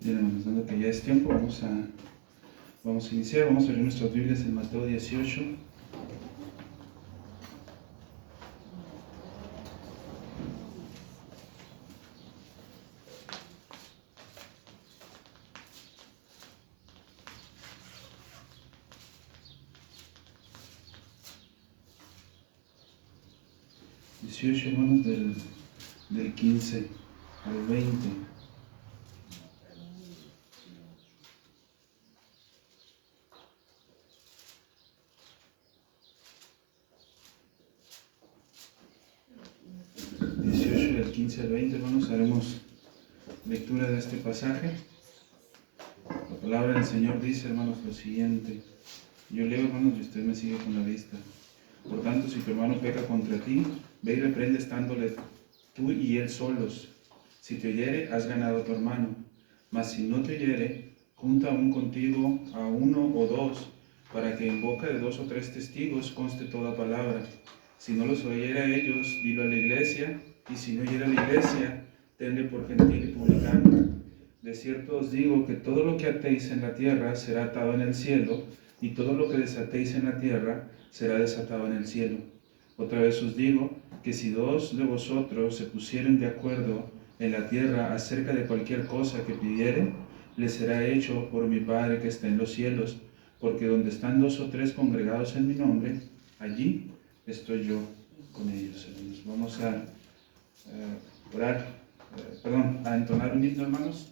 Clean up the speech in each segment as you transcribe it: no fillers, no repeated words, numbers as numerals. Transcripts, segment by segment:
Bien, hermanos, dando que ya es tiempo, vamos a iniciar. Vamos a abrir nuestras Biblias en Mateo 18. Hermanos, del 15 al 20. Del 15 al 20, hermanos, haremos lectura de este pasaje. La palabra del Señor dice, hermanos, lo siguiente. Yo leo, hermanos, y usted me sigue con la vista. Por tanto, si tu hermano peca contra ti, ve y reprende estándole tú y él solos. Si te oyere, has ganado a tu hermano. Mas si no te oyere, junta aún contigo a uno o dos, para que en boca de 2 o 3 testigos conste toda palabra. Si no los oyere a ellos, dilo a la iglesia, y si no oyere a la iglesia, tenle por gentil y publicano. De cierto os digo que todo lo que atéis en la tierra será atado en el cielo, y todo lo que desatéis en la tierra será desatado en el cielo. Otra vez os digo que si 2 de vosotros se pusieren de acuerdo en la tierra acerca de cualquier cosa que pidieren, les será hecho por mi Padre que está en los cielos, porque donde están 2 o 3 congregados en mi nombre, allí estoy yo con ellos, hermanos. Vamos a a entonar un himno, hermanos.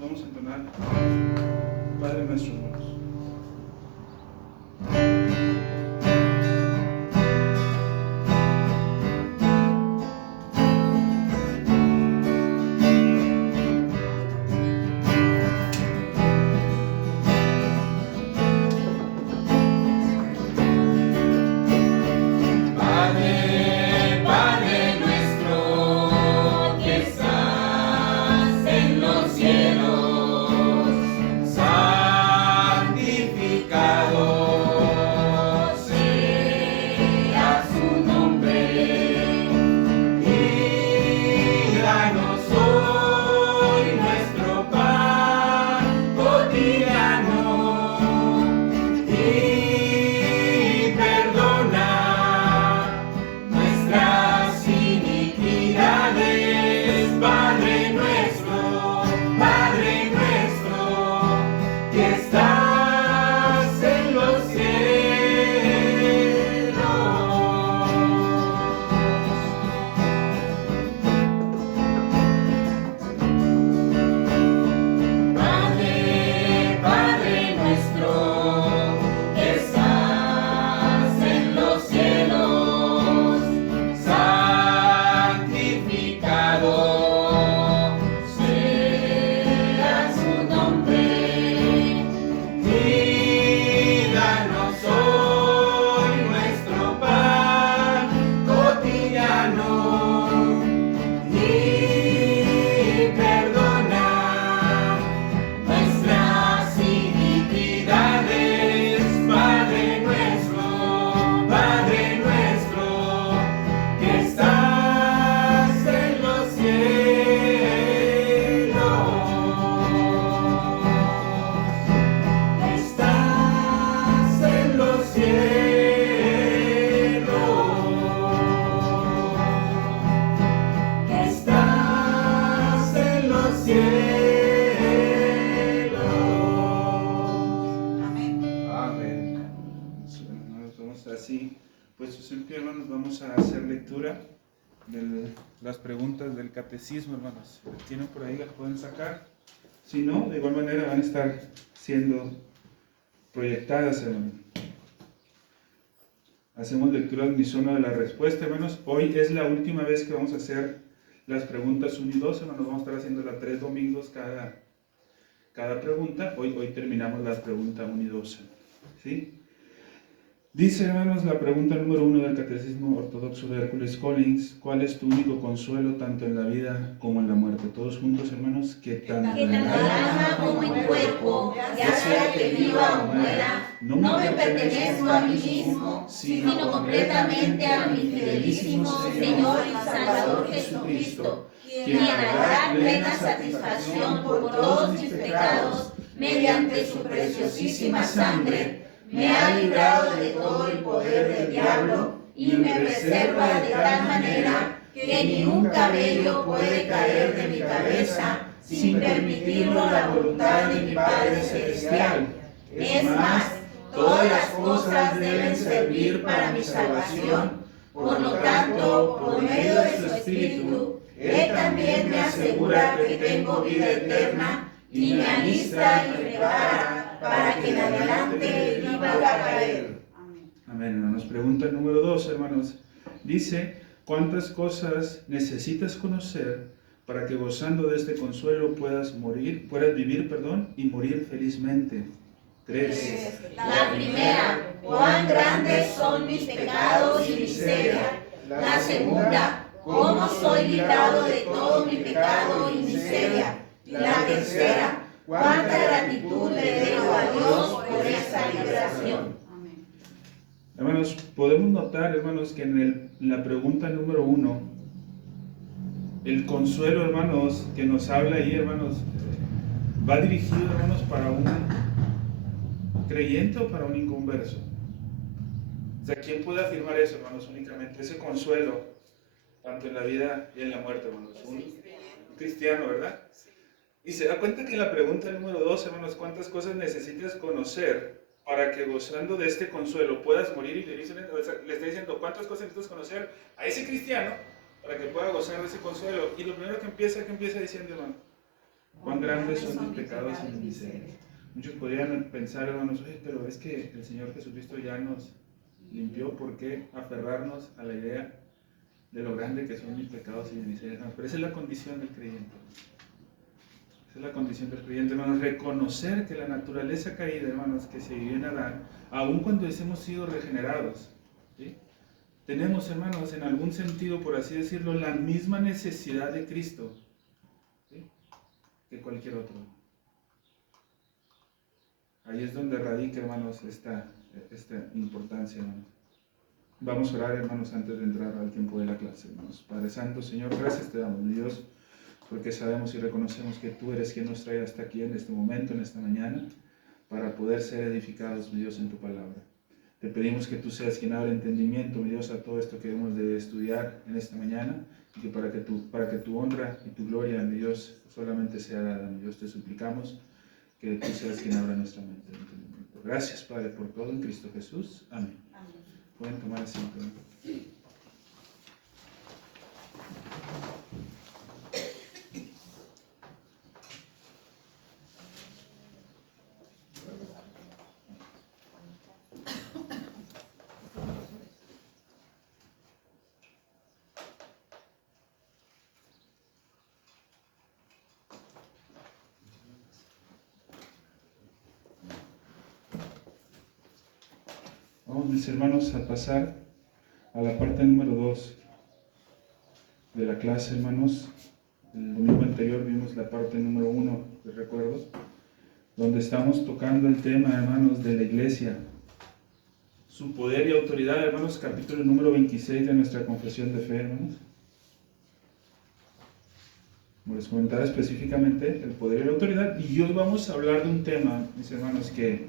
Vamos a entonar Padre nuestro, hermanos. Hermanos, vamos a hacer lectura de las preguntas del catecismo, hermanos. Si las tienen por ahí, las pueden sacar. Si no, de igual manera van a estar siendo proyectadas, hermanos. Hacemos lectura unísono de la respuesta, hermanos. Hoy es la última vez que vamos a hacer las preguntas 1 y 2, hermanos. Vamos a estar haciéndolas 3 domingos cada cada pregunta. Hoy terminamos la pregunta 1 y 2, ¿sí? Dice, hermanos, la pregunta número 1 del Catecismo Ortodoxo de Hércules Collins: ¿cuál es tu único consuelo tanto en la vida como en la muerte? Todos juntos, hermanos, que tanto en el alma como en el cuerpo, ya sea que viva o muera, no me pertenezco a mí mismo, sino completamente a mi fidelísimo Señor y Salvador Jesucristo, quien al dar plena satisfacción por todos mis pecados, mediante su preciosísima sangre, me ha librado de todo el poder del diablo y me preserva de tal manera que ni un cabello puede caer de mi cabeza sin permitirlo la voluntad de mi Padre Celestial. Es más, todas las cosas deben servir para mi salvación. Por lo tanto, por medio de su Espíritu, Él también me asegura que tengo vida eterna y me alista y prepara para que en adelante viva para Él. Amén, hermanos. Pregunta número 2, hermanos. Dice, ¿cuántas cosas necesitas conocer para que gozando de este consuelo puedas vivir, y morir felizmente? 3. La primera, cuán grandes son mis pecados y miseria. La segunda, cómo soy librado de todo mi pecado y miseria. La tercera, cuánta gratitud le debo a Dios por esa liberación. Hermanos, podemos notar, hermanos, que en la pregunta número 1, el consuelo, hermanos, que nos habla ahí, hermanos, va dirigido, hermanos, para un creyente o para un inconverso. O sea, ¿quién puede afirmar eso, hermanos, únicamente? Ese consuelo, tanto en la vida y en la muerte, hermanos. Un cristiano, ¿verdad? Y se da cuenta que en la pregunta número 2, hermanos, ¿cuántas cosas necesitas conocer para que gozando de este consuelo puedas morir y vivir? O sea, le está diciendo, ¿cuántas cosas necesitas conocer a ese cristiano para que pueda gozar de ese consuelo? Y lo primero que empieza diciendo, hermano, ¿cuán grandes son mis pecados y mis miserias? Muchos podrían pensar, hermanos, oye, pero es que el Señor Jesucristo ya nos limpió, ¿por qué aferrarnos a la idea de lo grande que son mis pecados y mis miserias? No, pero esa es la condición del creyente. Esa es la condición del creyente, hermanos, reconocer que la naturaleza caída, hermanos, que se vivió en Adán, aun cuando hemos sido regenerados, ¿sí? Tenemos, hermanos, en algún sentido, por así decirlo, la misma necesidad de Cristo, ¿sí?, que cualquier otro. Ahí es donde radica, hermanos, esta importancia, hermanos. Vamos a orar, hermanos, antes de entrar al tiempo de la clase, hermanos. Padre Santo, Señor, gracias te damos, mi Dios, porque sabemos y reconocemos que tú eres quien nos trae hasta aquí en este momento, en esta mañana, para poder ser edificados, mi Dios, en tu palabra. Te pedimos que tú seas quien abra entendimiento, mi Dios, a todo esto que debemos de estudiar en esta mañana, y que para que tu honra y tu gloria, mi Dios, solamente sea dada. Mi Dios, te suplicamos que tú seas quien abra nuestra mente. Gracias, Padre, por todo en Cristo Jesús. Amén. Amén. Pueden tomar asiento. Vamos, mis hermanos, a pasar a la parte número 2 de la clase, hermanos. El domingo anterior vimos la parte número 1, les recuerdo, donde estamos tocando el tema, hermanos, de la iglesia, su poder y autoridad, hermanos, capítulo número 26 de nuestra confesión de fe, hermanos. Como les comentaba específicamente, el poder y la autoridad, y hoy vamos a hablar de un tema, mis hermanos, que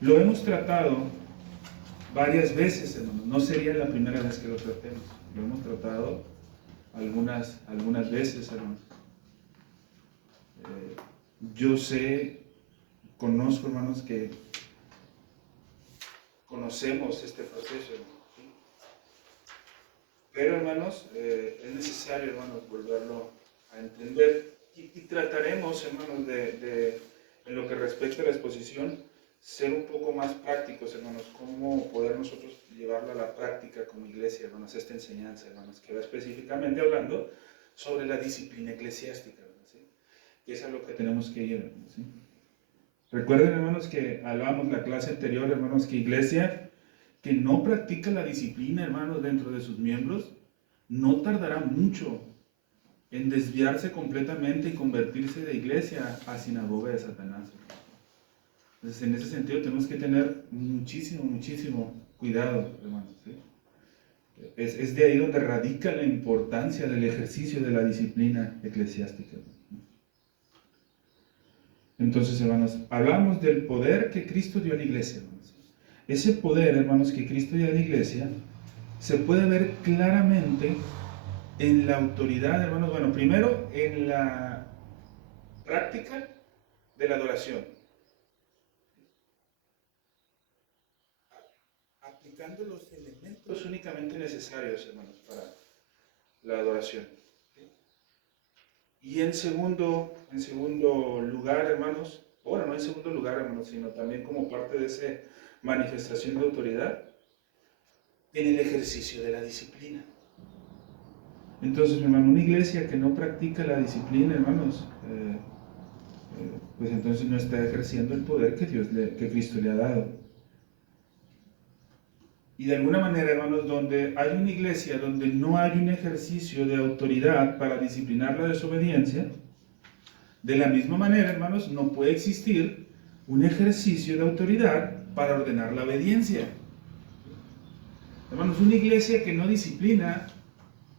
lo hemos tratado varias veces, hermanos. No sería la primera vez que lo tratemos. Lo hemos tratado algunas veces, hermanos. Yo conozco, hermanos, que conocemos este proceso, hermanos, ¿sí? Pero, hermanos, es necesario, hermanos, volverlo a entender. Y trataremos, hermanos, en lo que respecta a la exposición, ser un poco más prácticos, hermanos, cómo poder nosotros llevarlo a la práctica como iglesia, hermanos, esta enseñanza, hermanos, que va específicamente hablando sobre la disciplina eclesiástica, hermanos, ¿sí? que es a lo que tenemos que ir, ¿sí? Recuerden, hermanos, que hablábamos la clase anterior, hermanos, que iglesia que no practica la disciplina, hermanos, dentro de sus miembros, no tardará mucho en desviarse completamente y convertirse de iglesia a sinagoga de Satanás. Entonces, en ese sentido tenemos que tener muchísimo cuidado, hermanos, ¿sí? Es de ahí donde radica la importancia del ejercicio de la disciplina eclesiástica. Entonces, hermanos, hablamos del poder que Cristo dio a la iglesia, hermanos. Ese poder, hermanos, que Cristo dio a la iglesia se puede ver claramente en la autoridad, hermanos. Bueno, primero en la práctica de la adoración, aplicando los elementos únicamente necesarios, hermanos, para la adoración. Y en segundo lugar, hermanos, bueno, no en segundo lugar, hermanos, sino también como parte de esa manifestación de autoridad, en el ejercicio de la disciplina. Entonces, hermano, una iglesia que no practica la disciplina, hermanos, pues entonces no está ejerciendo el poder que Cristo le ha dado. Y de alguna manera, hermanos, donde hay una iglesia donde no hay un ejercicio de autoridad para disciplinar la desobediencia, de la misma manera, hermanos, no puede existir un ejercicio de autoridad para ordenar la obediencia. Hermanos, una iglesia que no disciplina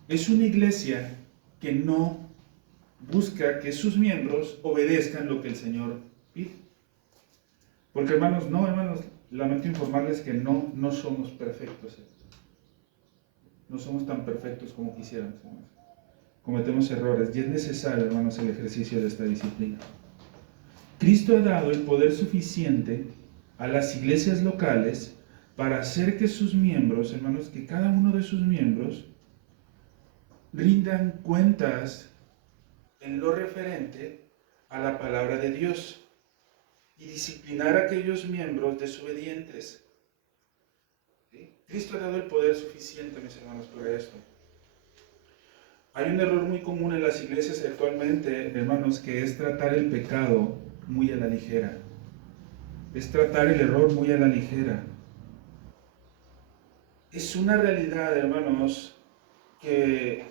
es una iglesia que no busca que sus miembros obedezcan lo que el Señor pide. Porque, hermanos, lamento informarles que no somos perfectos. No somos tan perfectos como quisiéramos, hermanos. Cometemos errores y es necesario, hermanos, el ejercicio de esta disciplina. Cristo ha dado el poder suficiente a las iglesias locales para hacer que sus miembros, hermanos, que cada uno de sus miembros rindan cuentas en lo referente a la palabra de Dios y disciplinar a aquellos miembros desobedientes. ¿Sí? Cristo ha dado el poder suficiente, mis hermanos, para esto. Hay un error muy común en las iglesias actualmente, hermanos, que es tratar el pecado muy a la ligera. Es tratar el error muy a la ligera. Es una realidad, hermanos, que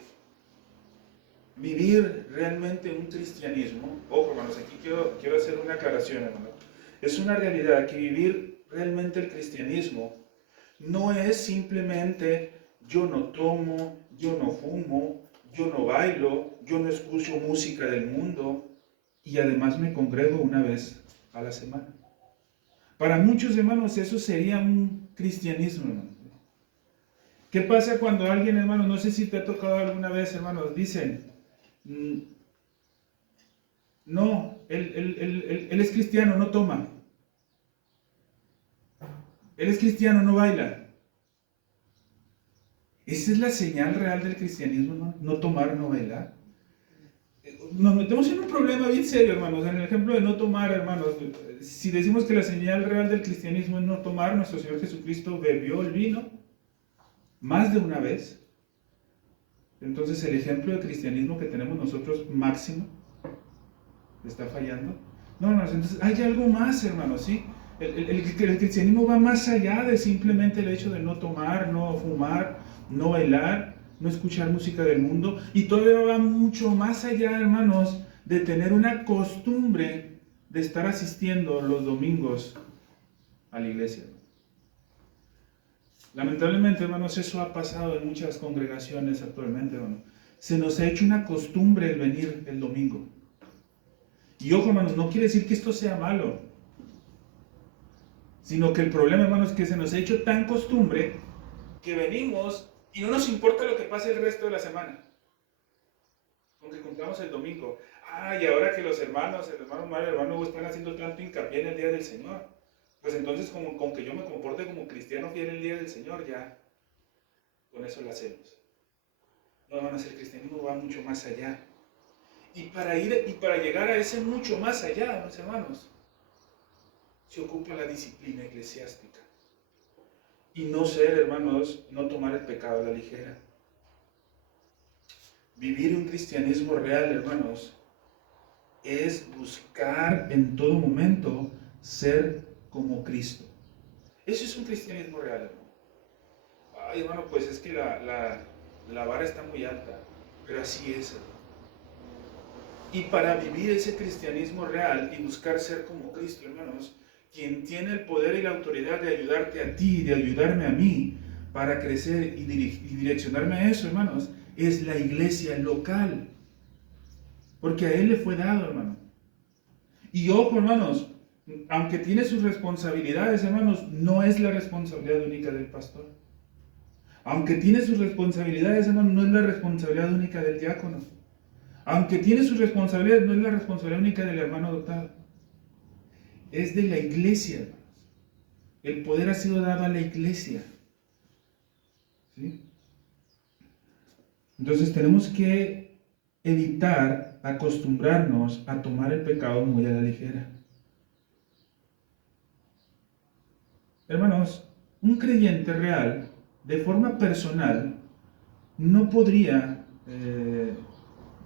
vivir realmente un cristianismo, ojo, hermanos, aquí quiero hacer una aclaración, hermanos. Es una realidad que vivir realmente el cristianismo no es simplemente yo no tomo, yo no fumo, yo no bailo, yo no escucho música del mundo y además me congrego una vez a la semana. Para muchos, hermanos, eso sería un cristianismo, hermanos. ¿Qué pasa cuando alguien, hermanos, no sé si te ha tocado alguna vez, hermanos, dicen, no, él es cristiano, no toma. Él es cristiano, no baila. ¿Esa es la señal real del cristianismo, hermano? No tomar, no bailar. Nos metemos en un problema bien serio, hermanos. En el ejemplo de no tomar, hermanos, si decimos que la señal real del cristianismo es no tomar, nuestro Señor Jesucristo bebió el vino más de una vez. Entonces el ejemplo de cristianismo que tenemos nosotros máximo está fallando. No, hermanos, entonces hay algo más, hermanos, ¿sí? El cristianismo va más allá de simplemente el hecho de no tomar, no fumar, no bailar, no escuchar música del mundo, y todavía va mucho más allá, hermanos, de tener una costumbre de estar asistiendo los domingos a la iglesia. Lamentablemente, hermanos, eso ha pasado en muchas congregaciones actualmente, hermanos. Se nos ha hecho una costumbre el venir el domingo. Y ojo, hermanos, no quiere decir que esto sea malo, sino que el problema, hermanos, es que se nos ha hecho tan costumbre que venimos y no nos importa lo que pase el resto de la semana, aunque cumplamos el domingo. Y ahora que los hermanos, el hermano Mario y el hermano Hugo están haciendo tanto hincapié en el día del Señor, pues entonces con que yo me comporte como cristiano fiel el día del Señor, ya con eso lo hacemos. No, hermanos, el cristianismo va mucho más allá. Y para llegar a ese mucho más allá, mis hermanos, se ocupa la disciplina eclesiástica. Y no ser, hermanos, no tomar el pecado a la ligera. Vivir un cristianismo real, hermanos, es buscar en todo momento ser como Cristo. Eso es un cristianismo real, hermano. Ay, hermano, pues es que la vara está muy alta, pero así es, hermano. Y para vivir ese cristianismo real y buscar ser como Cristo, hermanos, quien tiene el poder y la autoridad de ayudarte a ti y de ayudarme a mí para crecer y direccionarme a eso, hermanos, es la iglesia local. Porque a Él le fue dado, hermano. Y ojo, hermanos, aunque tiene sus responsabilidades, hermanos, no es la responsabilidad única del pastor. Aunque tiene sus responsabilidades, hermanos, no es la responsabilidad única del diácono. Aunque tiene sus responsabilidades, no es la responsabilidad única del hermano adoptado. Es de la iglesia, hermanos. El poder ha sido dado a la iglesia. ¿Sí? Entonces tenemos que evitar acostumbrarnos a tomar el pecado muy a la ligera. Hermanos, un creyente real, de forma personal, no podría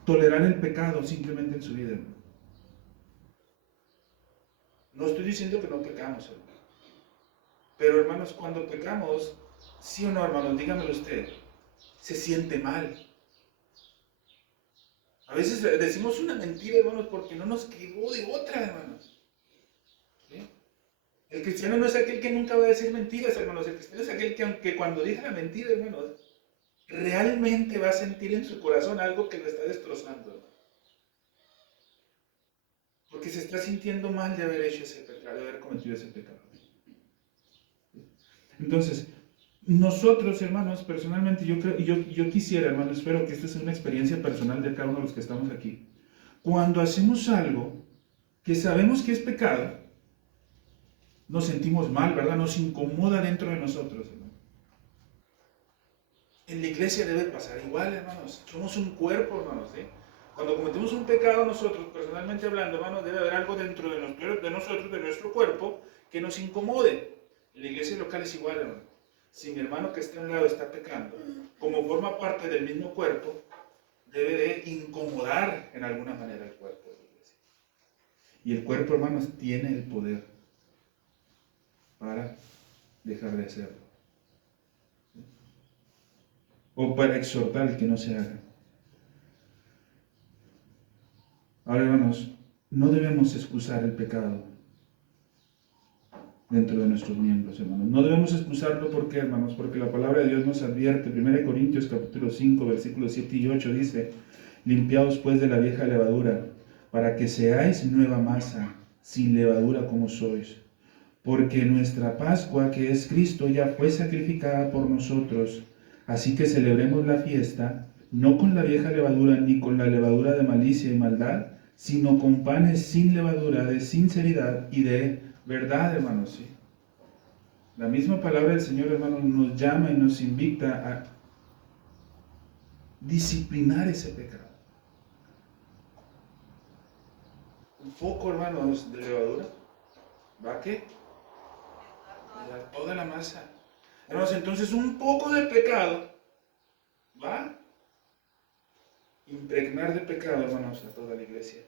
tolerar el pecado simplemente en su vida. No estoy diciendo que no pecamos, hermano. Pero hermanos, cuando pecamos, sí o no, hermanos, dígamelo usted, se siente mal. A veces decimos una mentira, hermanos, porque no nos quedó de otra, hermanos. ¿Sí? El cristiano no es aquel que nunca va a decir mentiras, hermanos. El cristiano es aquel que, aunque cuando diga la mentira, hermanos, realmente va a sentir en su corazón algo que lo está destrozando, hermano. Porque se está sintiendo mal de haber hecho ese pecado, de haber cometido ese pecado. Entonces, nosotros, hermanos, personalmente, yo quisiera, hermanos, espero que esta sea una experiencia personal de cada uno de los que estamos aquí. Cuando hacemos algo que sabemos que es pecado, nos sentimos mal, ¿verdad? Nos incomoda dentro de nosotros, hermano. En la iglesia debe pasar igual, hermanos. Somos un cuerpo, hermanos, ¿sí? Cuando cometemos un pecado nosotros, personalmente hablando, hermanos, debe haber algo dentro de nosotros, de nuestro cuerpo, que nos incomode. En la iglesia local es igual, hermano. Si mi hermano que está a un lado está pecando, como forma parte del mismo cuerpo, debe de incomodar en alguna manera el cuerpo de la iglesia. Y el cuerpo, hermanos, tiene el poder para dejar de hacerlo. O para exhortar que no se haga. Ahora, hermanos, no debemos excusar el pecado dentro de nuestros miembros, hermanos. No debemos excusarlo, ¿por qué, hermanos? Porque la palabra de Dios nos advierte. 1 Corintios capítulo 5, versículos 7 y 8 dice: limpiaos pues de la vieja levadura, para que seáis nueva masa, sin levadura como sois. Porque nuestra Pascua, que es Cristo, ya fue sacrificada por nosotros. Así que celebremos la fiesta, no con la vieja levadura, ni con la levadura de malicia y maldad, sino con panes sin levadura, de sinceridad y de verdad, hermanos. ¿Sí? La misma palabra del Señor, hermanos, nos llama y nos invita a disciplinar ese pecado. Un poco, hermanos, de levadura, ¿va a qué? A toda la masa. Hermanos, entonces un poco de pecado va a impregnar de pecado, hermanos, a toda la iglesia.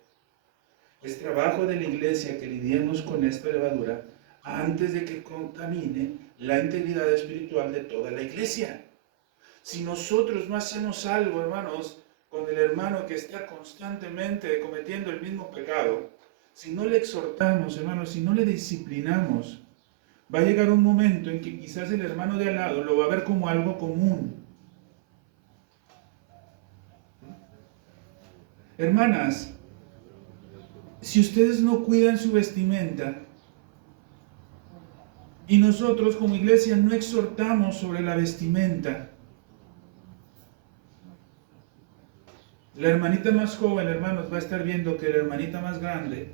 Es trabajo de la iglesia que lidiemos con esta levadura antes de que contamine la integridad espiritual de toda la iglesia. Si nosotros no hacemos algo, hermanos, con el hermano que está constantemente cometiendo el mismo pecado, si no le exhortamos, hermanos, si no le disciplinamos, va a llegar un momento en que quizás el hermano de al lado lo va a ver como algo común. Hermanas, si ustedes no cuidan su vestimenta y nosotros como iglesia no exhortamos sobre la vestimenta, la hermanita más joven, hermanos, va a estar viendo que la hermanita más grande,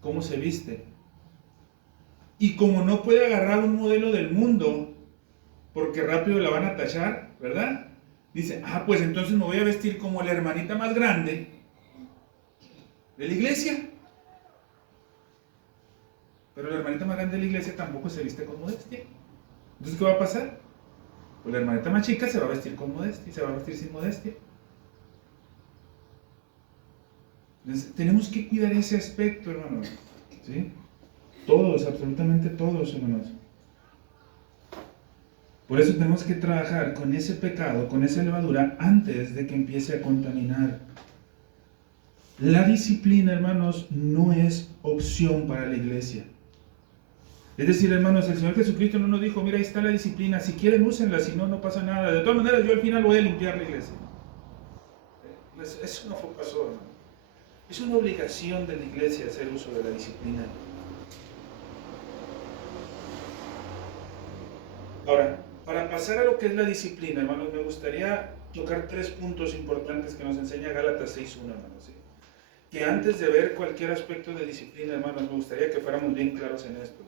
cómo se viste. Y como no puede agarrar un modelo del mundo, porque rápido la van a tachar, ¿verdad? Dice, pues entonces me voy a vestir como la hermanita más grande de la iglesia. Pero la hermanita más grande de la iglesia tampoco se viste con modestia. Entonces, ¿qué va a pasar? Pues la hermanita más chica se va a vestir con modestia y se va a vestir sin modestia. Entonces, tenemos que cuidar ese aspecto, hermanos. ¿Sí? Todos, absolutamente todos, hermanos. Por eso tenemos que trabajar con ese pecado, con esa levadura, antes de que empiece a contaminar. La disciplina, hermanos, no es opción para la iglesia. Es decir, hermanos, el Señor Jesucristo no nos dijo, mira, ahí está la disciplina, si quieren úsenla, si no, no pasa nada. De todas maneras, yo al final voy a limpiar la iglesia. Eso no pasó, hermano. Es una obligación de la iglesia hacer uso de la disciplina. Ahora, para pasar a lo que es la disciplina, hermanos, me gustaría tocar 3 puntos importantes que nos enseña Gálatas 6.1, hermanos. ¿Sí? Que antes de ver cualquier aspecto de disciplina, hermanos, me gustaría que fuéramos bien claros en esto.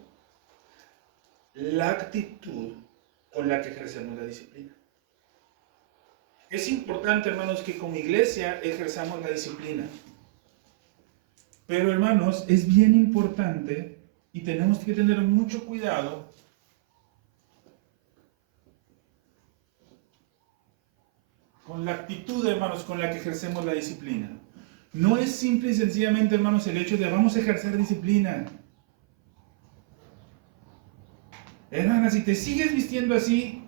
La actitud con la que ejercemos la disciplina. Es importante, hermanos, que como iglesia ejerzamos la disciplina. Pero, hermanos, es bien importante y tenemos que tener mucho cuidado con la actitud, hermanos, con la que ejercemos la disciplina. No es simple y sencillamente, hermanos, el hecho de vamos a ejercer disciplina. Hermana, si te sigues vistiendo así,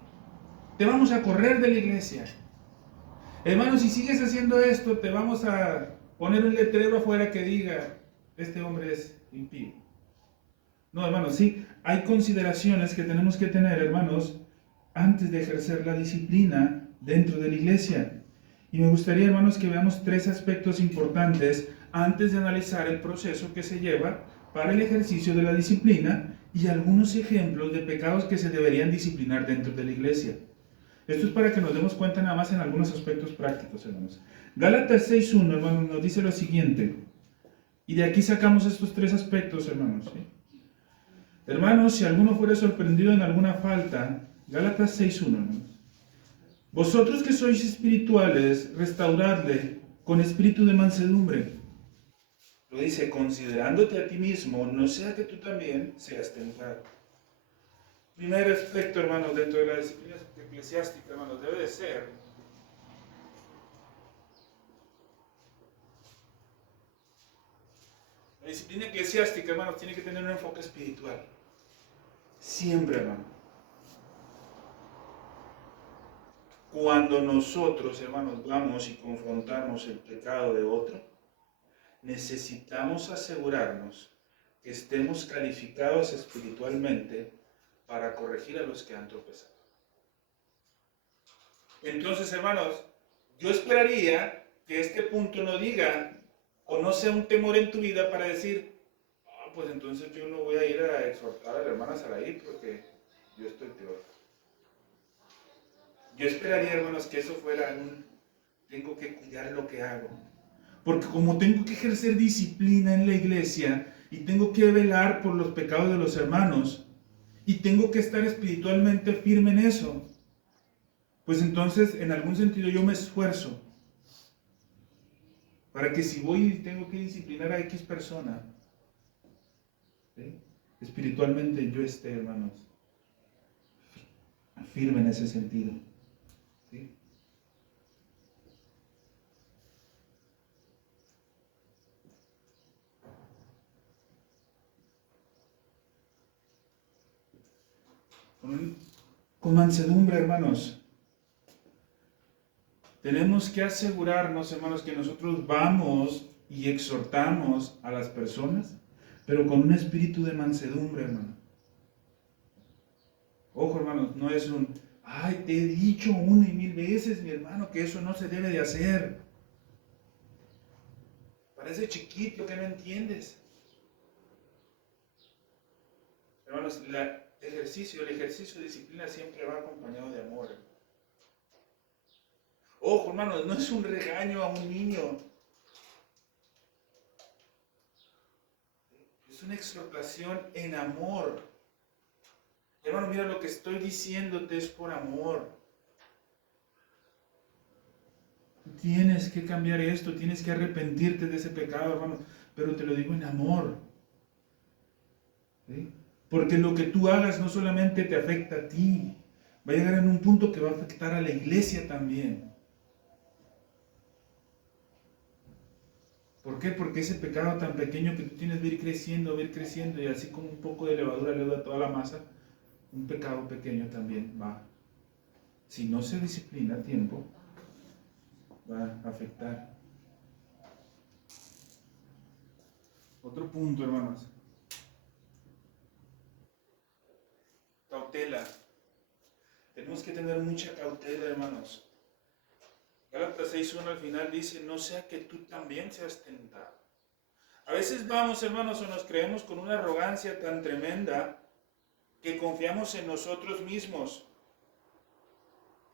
te vamos a correr de la iglesia. Hermano, si sigues haciendo esto, te vamos a poner un letrero afuera que diga, este hombre es impío. No, hermanos, sí, hay consideraciones que tenemos que tener, hermanos, antes de ejercer la disciplina dentro de la iglesia. Y me gustaría, hermanos, que veamos 3 aspectos importantes antes de analizar el proceso que se lleva para el ejercicio de la disciplina y algunos ejemplos de pecados que se deberían disciplinar dentro de la iglesia. Esto es para que nos demos cuenta nada más en algunos aspectos prácticos, hermanos. Gálatas 6.1, hermanos, nos dice lo siguiente. Y de aquí sacamos estos 3 aspectos, hermanos. ¿Sí? Hermanos, si alguno fuera sorprendido en alguna falta, Gálatas 6.1, hermanos. Vosotros que sois espirituales, restauradle con espíritu de mansedumbre. Lo dice, considerándote a ti mismo, no sea que tú también seas tentado. Primer aspecto, hermanos, dentro de la disciplina eclesiástica, hermanos, debe de ser la disciplina eclesiástica, hermanos, tiene que tener un enfoque espiritual. Siempre, hermano. Cuando nosotros, hermanos, vamos y confrontamos el pecado de otro, necesitamos asegurarnos que estemos calificados espiritualmente para corregir a los que han tropezado. Entonces, hermanos, yo esperaría que este punto no diga o no sea un temor en tu vida para decir, pues entonces yo no voy a ir a exhortar a la hermana Saraí porque yo estoy peor. Yo esperaría, hermanos, que eso fuera tengo que cuidar lo que hago. Porque como tengo que ejercer disciplina en la iglesia y tengo que velar por los pecados de los hermanos y tengo que estar espiritualmente firme en eso, pues entonces en algún sentido yo me esfuerzo para que si voy y tengo que disciplinar a X persona, ¿sí?, espiritualmente yo esté, hermanos, firme en ese sentido. ¿Sí? Con mansedumbre, hermanos. Tenemos que asegurarnos, hermanos, que nosotros vamos y exhortamos a las personas, pero con un espíritu de mansedumbre, hermano. Ojo, hermanos, no es ay, te he dicho 1 y 1000 veces, mi hermano, que eso no se debe de hacer. Parece chiquito que no entiendes. Hermanos, el ejercicio de disciplina siempre va acompañado de amor. Ojo, hermanos, no es un regaño a un niño. Es una exhortación en amor. Hermano, mira, lo que estoy diciéndote es por amor. Tienes que cambiar esto, tienes que arrepentirte de ese pecado, hermano, pero te lo digo en amor. ¿Sí? Porque lo que tú hagas no solamente te afecta a ti, va a llegar en un punto que va a afectar a la iglesia también. ¿Por qué? Porque ese pecado tan pequeño que tú tienes va a ir creciendo, y así como un poco de levadura leuda toda la masa, un pecado pequeño también va, si no se disciplina a tiempo, va a afectar. Otro punto, hermanos. Cautela. Tenemos que tener mucha cautela, hermanos. Gálatas 6:1 al final dice, no sea que tú también seas tentado. A veces vamos, hermanos, o nos creemos con una arrogancia tan tremenda que confiamos en nosotros mismos.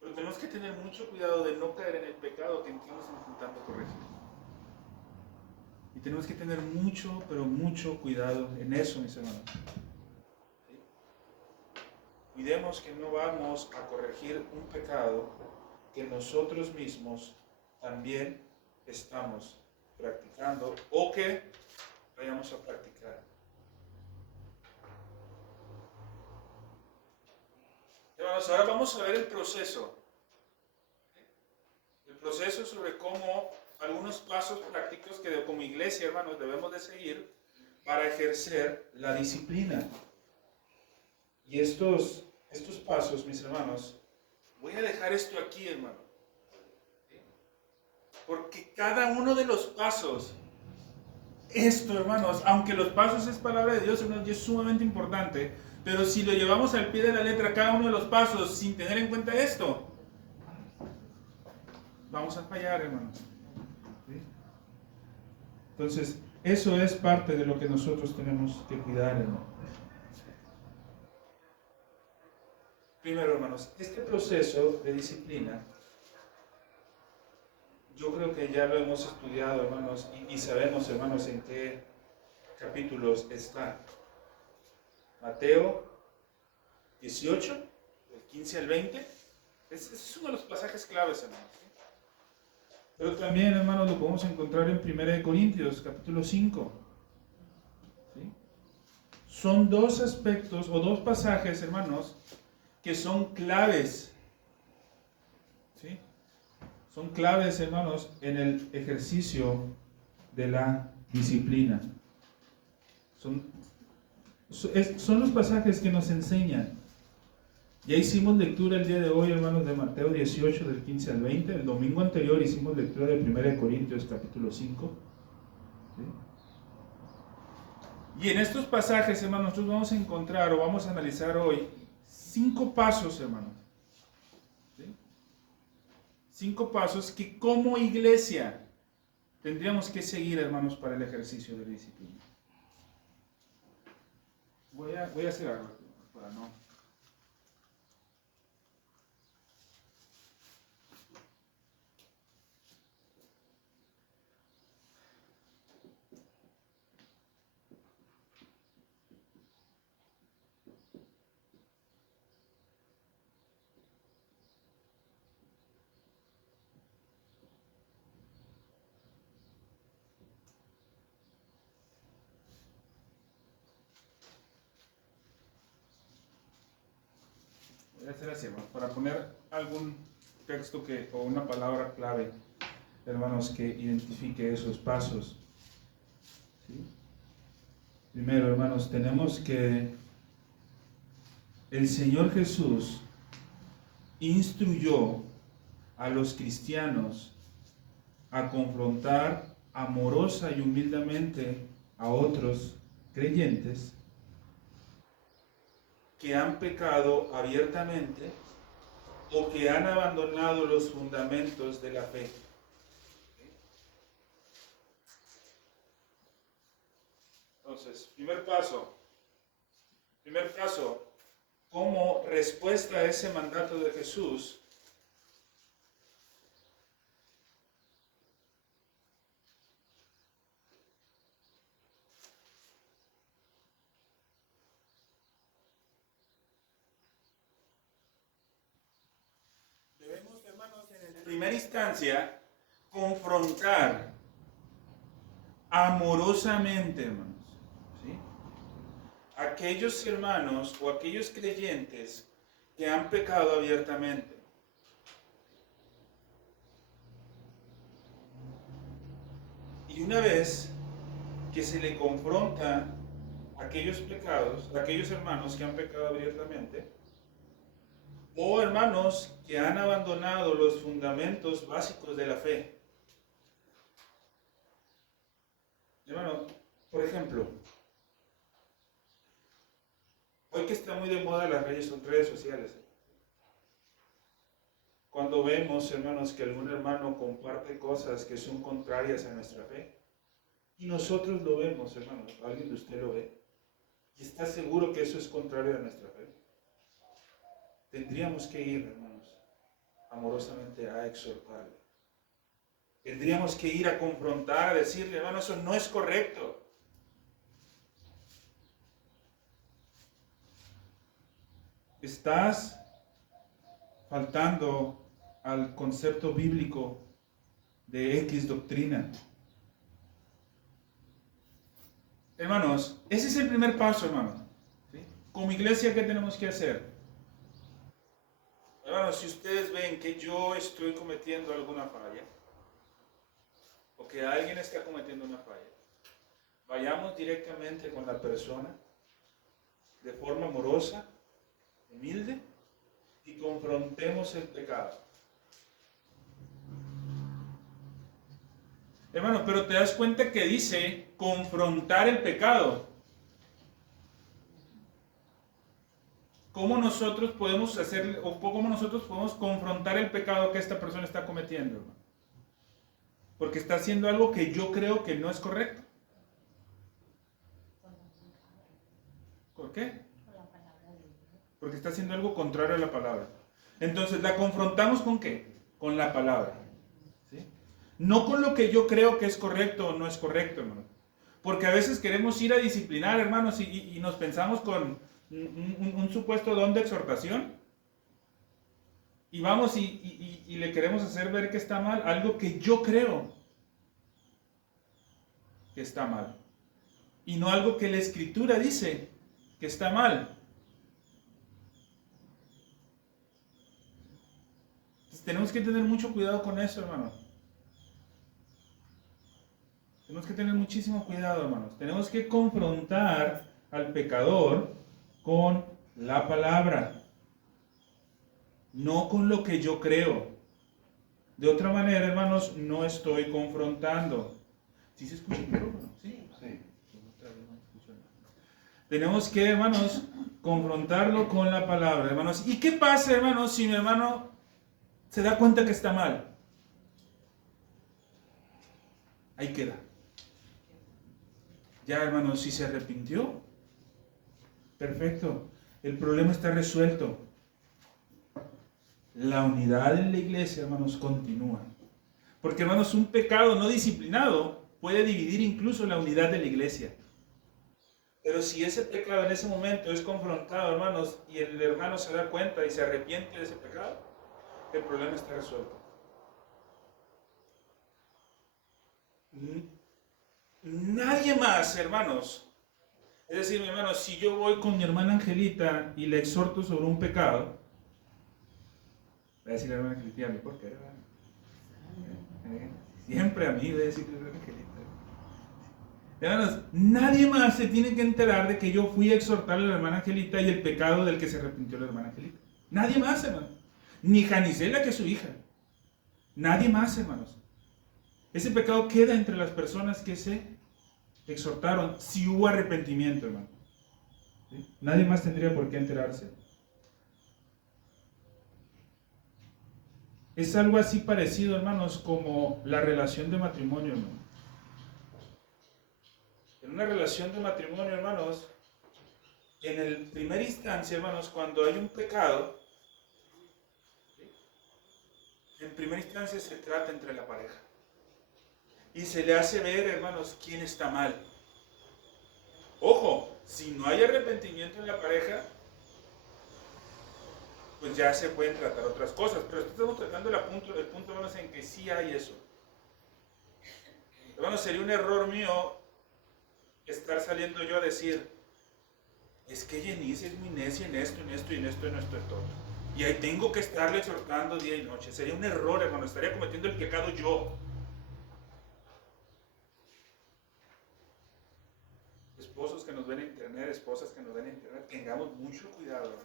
Pero tenemos que tener mucho cuidado de no caer en el pecado que estamos intentando corregir. Y tenemos que tener mucho, pero mucho cuidado en eso, mis hermanos. ¿Sí? Cuidemos que no vamos a corregir un pecado que nosotros mismos también estamos practicando o que vayamos a practicar. Hermanos, ahora vamos a ver el proceso. El proceso sobre cómo algunos pasos prácticos que como iglesia, hermanos, debemos de seguir para ejercer la disciplina. Y estos pasos, mis hermanos, voy a dejar esto aquí, hermano. Porque cada uno de los pasos, esto, hermanos, aunque los pasos es palabra de Dios, hermanos, y es sumamente importante, pero si lo llevamos al pie de la letra, cada uno de los pasos, sin tener en cuenta esto, vamos a fallar, hermanos. ¿Sí? Entonces, eso es parte de lo que nosotros tenemos que cuidar, hermanos. Primero, hermanos, este proceso de disciplina, yo creo que ya lo hemos estudiado, hermanos, y sabemos, hermanos, en qué capítulos está. Mateo 18, del 15 al 20. Ese es uno de los pasajes claves, hermanos. ¿Sí? Pero también, hermanos, lo podemos encontrar en 1 Corintios, capítulo 5. ¿Sí? Son dos aspectos o dos pasajes, hermanos, que son claves. ¿Sí? Son claves, hermanos, en el ejercicio de la disciplina. Son los pasajes que nos enseñan. Ya hicimos lectura el día de hoy, hermanos, de Mateo 18, del 15 al 20. El domingo anterior hicimos lectura de 1 Corintios, capítulo 5. ¿Sí? Y en estos pasajes, hermanos, nosotros vamos a encontrar o vamos a analizar hoy 5 pasos, hermanos. ¿Sí? 5 pasos que como iglesia tendríamos que seguir, hermanos, para el ejercicio de la disciplina. Voy a hacer algo para no... Voy a hacer así, hermanos, para poner algún texto o una palabra clave, hermanos, que identifique esos pasos. ¿Sí? Primero, hermanos, tenemos que el Señor Jesús instruyó a los cristianos a confrontar amorosa y humildemente a otros creyentes que han pecado abiertamente o que han abandonado los fundamentos de la fe. Entonces, primer paso, como respuesta a ese mandato de Jesús, debemos, hermanos, en primera instancia, confrontar amorosamente, hermanos, ¿sí? Aquellos hermanos o aquellos creyentes que han pecado abiertamente. Y una vez que se le confronta aquellos pecados, aquellos hermanos que han pecado abiertamente, o hermanos que han abandonado los fundamentos básicos de la fe. Hermano, por ejemplo, hoy que está muy de moda las redes sociales, cuando vemos, hermanos, que algún hermano comparte cosas que son contrarias a nuestra fe, y nosotros lo vemos, hermanos, alguien de usted lo ve, y está seguro que eso es contrario a nuestra fe, tendríamos que ir, hermanos, amorosamente a exhortarle. Tendríamos que ir a confrontar, a decirle, hermano, eso no es correcto. Estás faltando al concepto bíblico de X doctrina. Hermanos, ese es el primer paso, hermanos. ¿Sí? Como iglesia, ¿qué tenemos que hacer? Hermanos, si ustedes ven que yo estoy cometiendo alguna falla, o que alguien está cometiendo una falla, vayamos directamente con la persona, de forma amorosa, humilde, y confrontemos el pecado. Hermano, pero te das cuenta que dice confrontar el pecado. ¿Cómo nosotros podemos hacer, o cómo nosotros podemos confrontar el pecado que esta persona está cometiendo, hermano? Porque está haciendo algo que yo creo que no es correcto. ¿Por qué? Porque está haciendo algo contrario a la palabra. Entonces, ¿la confrontamos con qué? Con la palabra. ¿Sí? No con lo que yo creo que es correcto o no es correcto, hermano. Porque a veces queremos ir a disciplinar, hermanos, y nos pensamos con un supuesto don de exhortación. Y vamos y le queremos hacer ver que está mal, algo que yo creo que está mal. Y no algo que la Escritura dice que está mal. Entonces, tenemos que tener mucho cuidado con eso, hermano. Tenemos que tener muchísimo cuidado, hermanos. Tenemos que confrontar al pecador con la palabra, no con lo que yo creo. De otra manera, hermanos, no estoy confrontando. ¿Sí se escucha el micrófono? Sí. Tenemos que, hermanos, confrontarlo con la palabra, hermanos. ¿Y qué pasa, hermanos, si mi hermano se da cuenta que está mal? Ahí queda. Ya, hermanos, si se arrepintió, perfecto. El problema está resuelto. La unidad en la iglesia, hermanos, continúa. Porque, hermanos, un pecado no disciplinado puede dividir incluso la unidad de la iglesia. Pero si ese pecado en ese momento es confrontado, hermanos, y el hermano se da cuenta y se arrepiente de ese pecado, el problema está resuelto. Nadie más, hermanos. Es decir, mi hermano, si yo voy con mi hermana Angelita y le exhorto sobre un pecado, voy a decir a la hermana Angelita, ¿por qué? Siempre a mí voy a decir a la hermana Angelita. Hermanos, nadie más se tiene que enterar de que yo fui a exhortarle a la hermana Angelita y el pecado del que se arrepintió la hermana Angelita. Nadie más, hermano. Ni Janisela, que es su hija. Nadie más, hermanos. Ese pecado queda entre las personas que se exhortaron, si hubo arrepentimiento, hermano. ¿Sí? Nadie más tendría por qué enterarse. Es algo así parecido, hermanos, como la relación de matrimonio, hermano. En una relación de matrimonio, hermanos, en el primer instancia, hermanos, cuando hay un pecado, ¿sí? En primera instancia se trata entre la pareja. Y se le hace ver, hermanos, quién está mal. Ojo, si no hay arrepentimiento en la pareja, pues ya se pueden tratar otras cosas. Pero estamos tratando el punto, hermanos, en que sí hay eso. Hermanos, sería un error mío estar saliendo yo a decir, es que Yenice es muy necia en esto, en esto, y en esto, en esto, en todo. Y ahí tengo que estarle exhortando día y noche. Sería un error, hermano. Estaría cometiendo el pecado yo. esposos que nos ven en internet, esposas que nos ven en internet, tengamos mucho cuidado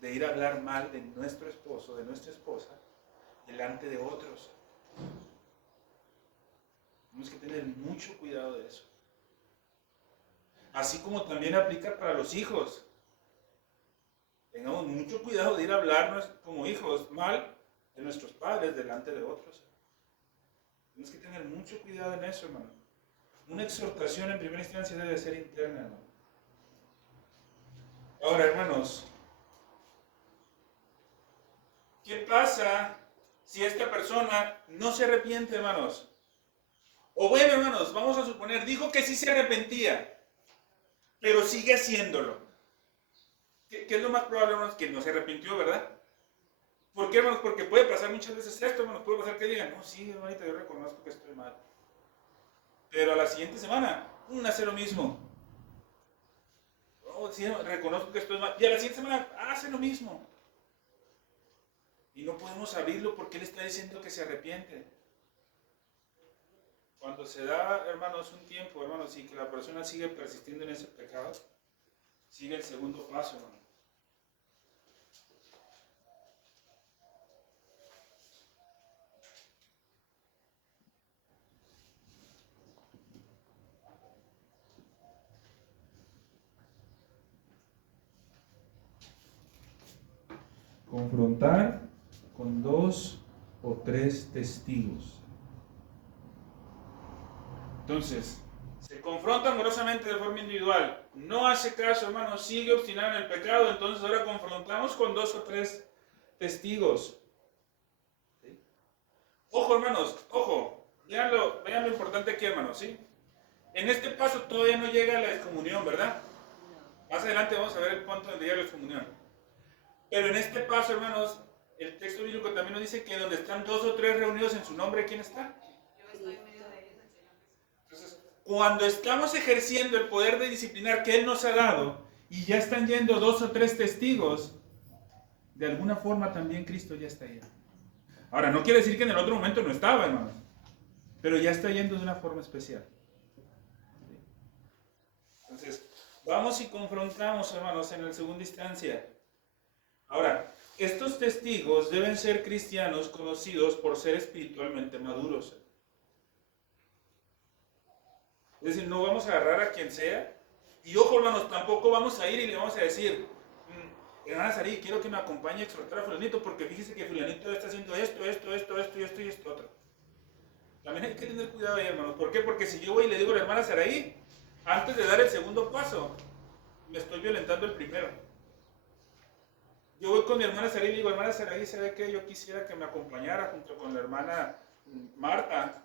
de ir a hablar mal de nuestro esposo, de nuestra esposa, delante de otros. Tenemos que tener mucho cuidado de eso. Así como también aplica para los hijos. Tengamos mucho cuidado de ir a hablar como hijos mal de nuestros padres delante de otros. Tenemos que tener mucho cuidado en eso, hermano. Una exhortación en primera instancia debe ser interna, hermano. Ahora, hermanos, ¿qué pasa si esta persona no se arrepiente, hermanos? O bueno, hermanos, vamos a suponer, dijo que sí se arrepentía, pero sigue haciéndolo. ¿Qué es lo más probable, hermanos? Que no se arrepintió, ¿verdad? ¿Por qué, hermanos? Porque puede pasar muchas veces esto, hermanos. Puede pasar que digan, no, sí, hermanita, yo reconozco que estoy mal. Pero a la siguiente semana, hace lo mismo. Oh, sí, reconozco que estoy mal. Y a la siguiente semana, hace lo mismo. Y no podemos abrirlo porque él está diciendo que se arrepiente. Cuando se da, hermanos, un tiempo, hermanos, y que la persona sigue persistiendo en ese pecado, sigue el segundo paso, hermano. Confrontar con 2 o 3 testigos. Entonces, se confronta amorosamente de forma individual. No hace caso, hermano, sigue obstinado en el pecado. Entonces ahora confrontamos con 2 o 3 testigos. ¿Sí? Ojo, hermanos, ojo. Vean lo importante aquí, hermanos, ¿sí? En este paso todavía no llega la excomunión, ¿verdad? Más adelante vamos a ver el punto donde llega la excomunión. Pero en este paso, hermanos, el texto bíblico también nos dice que donde están 2 o 3 reunidos en su nombre, ¿quién está? Yo estoy en medio de ellos. Entonces, cuando estamos ejerciendo el poder de disciplinar que Él nos ha dado y ya están yendo 2 o 3 testigos, de alguna forma también Cristo ya está yendo. Ahora, no quiere decir que en el otro momento no estaba, hermanos, pero ya está yendo de una forma especial. Entonces, vamos y confrontamos, hermanos, en la segunda instancia. Ahora, estos testigos deben ser cristianos conocidos por ser espiritualmente maduros. Es decir, no vamos a agarrar a quien sea. Y ojo, hermanos, tampoco vamos a ir y le vamos a decir, hermana Sarí, quiero que me acompañe a exhortar a fulanito porque fíjese que fulanito está haciendo esto y esto otro. También hay que tener cuidado ahí, hermanos. ¿Por qué? Porque si yo voy y le digo a la hermana Saraí, antes de dar el segundo paso, me estoy violentando el primero. Yo voy con mi hermana Saraí y le digo, hermana Saraí, ¿sabe qué? Yo quisiera que me acompañara junto con la hermana Marta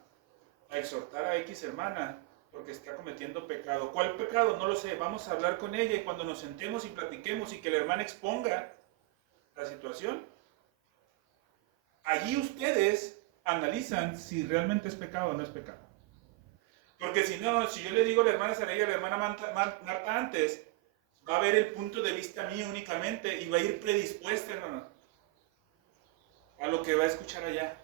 a exhortar a X hermana porque está cometiendo pecado. ¿Cuál pecado? No lo sé. Vamos a hablar con ella y cuando nos sentemos y platiquemos y que la hermana exponga la situación, allí ustedes analizan si realmente es pecado o no es pecado. Porque si no, si yo le digo a la hermana Saraí y a la hermana Marta antes, va a ver el punto de vista mío únicamente y va a ir predispuesta, hermano, a lo que va a escuchar allá.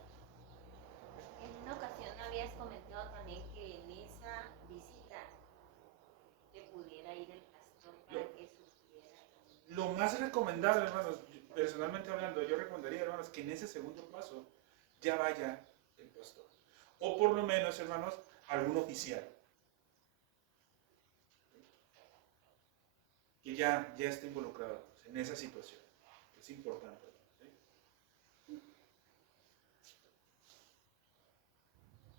En una ocasión habías comentado también que en esa visita te pudiera ir el pastor para que supiera. Lo más recomendable, hermanos, personalmente hablando, yo recomendaría, hermanos, que en ese segundo paso ya vaya el pastor. O por lo menos, hermanos, algún oficial. Que ya esté involucrado en esa situación. Es importante. ¿Sí?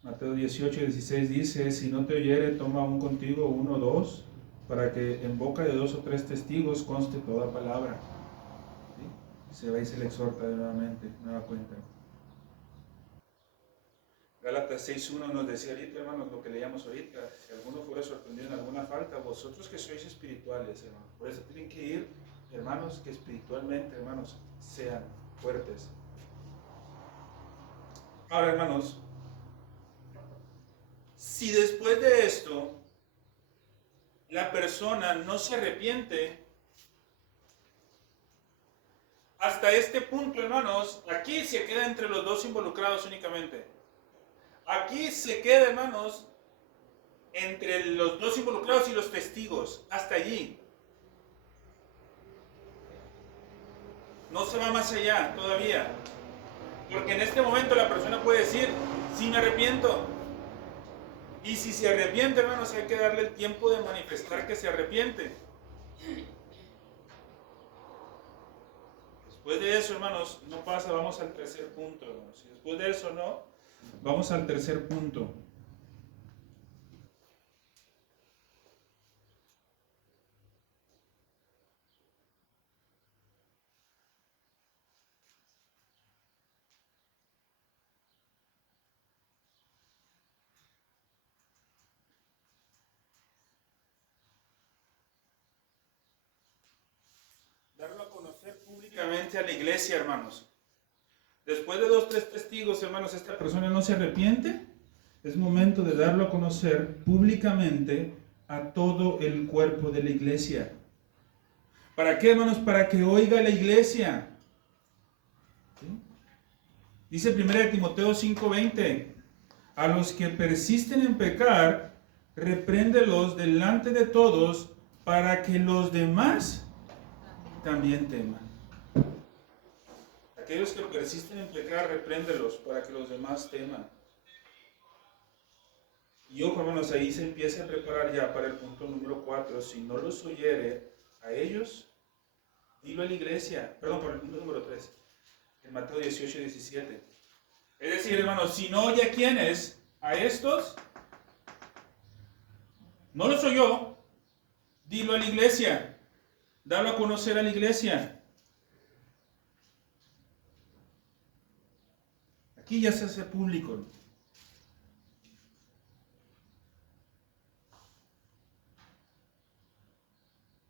Mateo 18:16 dice, si no te oyere, toma aún contigo 1 o 2, para que en boca de 2 o 3 testigos conste toda palabra. ¿Sí? Se va y se le exhorta nuevamente, nueva cuenta. Gálatas 6:1 nos decía ahorita, hermanos, lo que leíamos ahorita, si alguno fuera sorprendido en alguna falta, vosotros que sois espirituales, hermanos, por eso tienen que ir, hermanos, que espiritualmente, hermanos, sean fuertes. Ahora, hermanos, si después de esto la persona no se arrepiente, hasta este punto, hermanos, aquí se queda entre los dos involucrados únicamente. Aquí se queda, hermanos, entre los dos involucrados y los testigos, hasta allí. No se va más allá todavía. Porque en este momento la persona puede decir, sí me arrepiento. Y si se arrepiente, hermanos, hay que darle el tiempo de manifestar que se arrepiente. Después de eso, hermanos, no pasa, vamos al tercer punto, hermanos. Si después de eso no, vamos al tercer punto. Darlo a conocer públicamente a la iglesia, hermanos. Después de 2, 3 testigos, hermanos, esta persona no se arrepiente. Es momento de darlo a conocer públicamente a todo el cuerpo de la iglesia. ¿Para qué, hermanos? Para que oiga la iglesia. ¿Sí? Dice 1 Timoteo 5:20, a los que persisten en pecar, repréndelos delante de todos, para que los demás también teman. Aquellos que persisten en pecar, repréndelos para que los demás teman. Y ojo, hermanos, ahí se empieza a preparar ya para el punto número 4. Si no los oyere a ellos, dilo a la iglesia. Perdón, por el punto número 3. En Mateo 18:17. Es decir, hermanos, si no oye a quiénes, a estos, no los oyó, dilo a la iglesia. Dalo a conocer a la iglesia. Aquí ya se hace público.